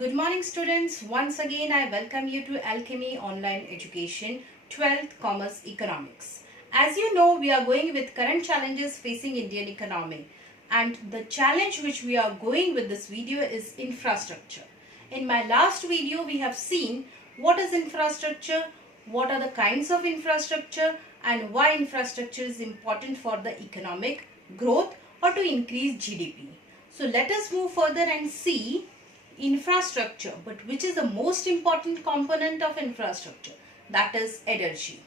Good morning students. Once again I welcome you to Alchemy Online Education 12th Commerce Economics. As you know, we are going with current challenges facing Indian economy, and the challenge which we are going with this video is infrastructure. In my last video we have seen what is infrastructure, what are the kinds of infrastructure, and why infrastructure is important for the economic growth or to increase GDP. So let us move further and see infrastructure, but which is the most important component of infrastructure? That is energy.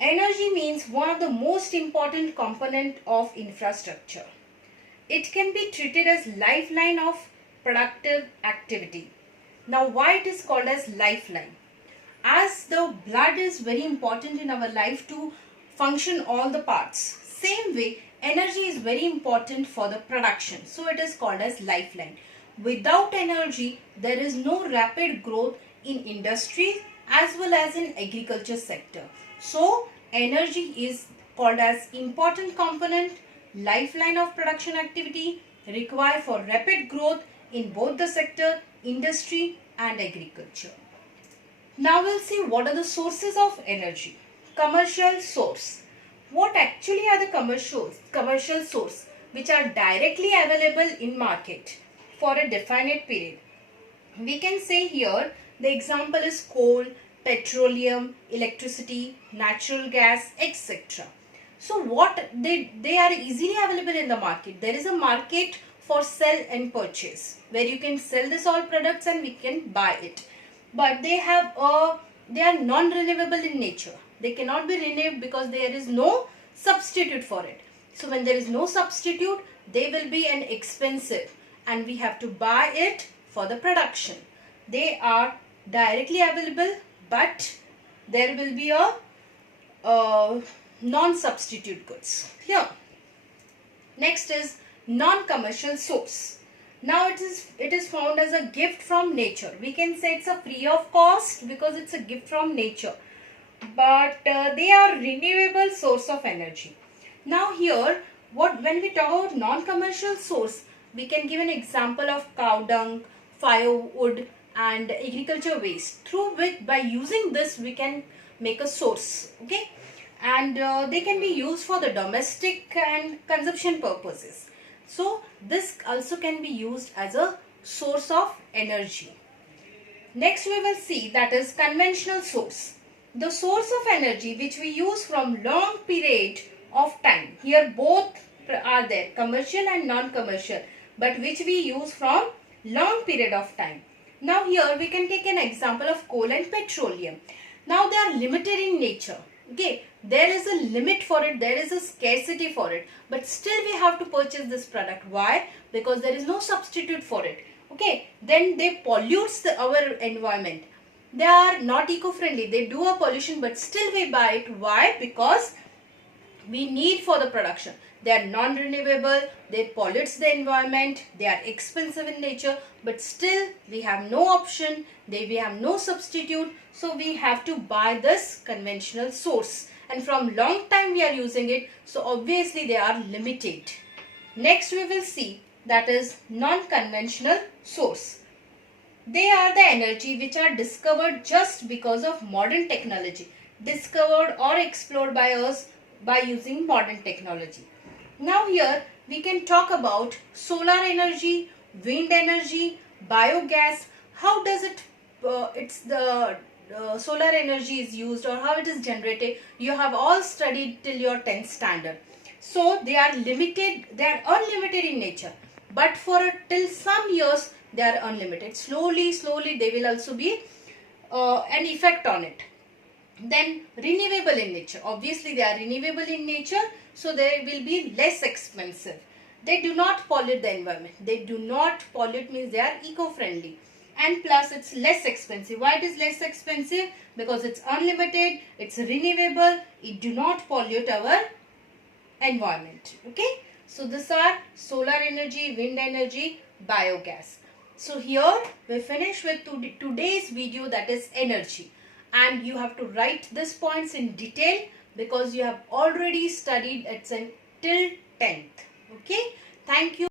Energy means one of the most important component of infrastructure. It can be treated as lifeline of productive activity. Now why it is called as lifeline? As the blood is very important in our life to function all the parts, same way energy is very important for the production, so it is called as lifeline. Without energy, there is no rapid growth in industry as well as in agriculture sector. So, energy is called as important component, lifeline of production activity, required for rapid growth in both the sector, industry and agriculture. Now we'll see what are the sources of energy. Commercial source. What actually are the commercial source which are directly available in market for a definite period? We can say here the example is coal, petroleum, electricity, natural gas, etc. So what they are easily available in the market. There is a market for sell and purchase where you can sell this all products and we can buy it. But they are non-renewable in nature. They cannot be renewed because there is no substitute for it. So when there is no substitute, they will be an expensive and we have to buy it for the production. They are directly available, but there will be a non-substitute goods here. Next is non-commercial source. Now it is found as a gift from nature. We can say it's a free of cost because it's a gift from nature, but they are renewable source of energy. Now here, when we talk about non-commercial source, we can give an example of cow dung, firewood and agriculture waste, through which by using this we can make a source, okay, and they can be used for the domestic and consumption purposes. So this also can be used as a source of energy. Next we will see that is conventional source. The source of energy which we use from long period of time. Here both are there, commercial and non-commercial, but which we use from long period of time. Now here we can take an example of coal and petroleum. Now they are limited in nature. Okay, there is a limit for it, there is a scarcity for it, but still we have to purchase this product. Why? Because there is no substitute for it. Okay, then they pollutes our environment. They are not eco-friendly, they do a pollution, but still we buy it. Why? Because we need for the production. They are non-renewable, they pollutes the environment, they are expensive in nature, but still we have no option, we have no substitute, so we have to buy this conventional source, and from long time we are using it, so obviously they are limited. Next we will see that is non-conventional source. They are the energy which are discovered just because of modern technology, discovered or explored by us by using modern technology. Now here we can talk about solar energy, wind energy, biogas. How does it, solar energy is used or how it is generated? You have all studied till your 10th standard. So they are limited, they are unlimited in nature, but for till some years they are unlimited. Slowly they will also be an effect on it. Then renewable in nature. Obviously they are renewable in nature, so they will be less expensive. They do not pollute the environment. They do not pollute means they are eco-friendly, and plus it's less expensive. Why it is less expensive? Because it's unlimited, it's renewable, it do not pollute our environment. Okay, so these are solar energy, wind energy, biogas. So here we finish with today's video, that is energy. And you have to write these points in detail because you have already studied it till 10th. Okay, thank you.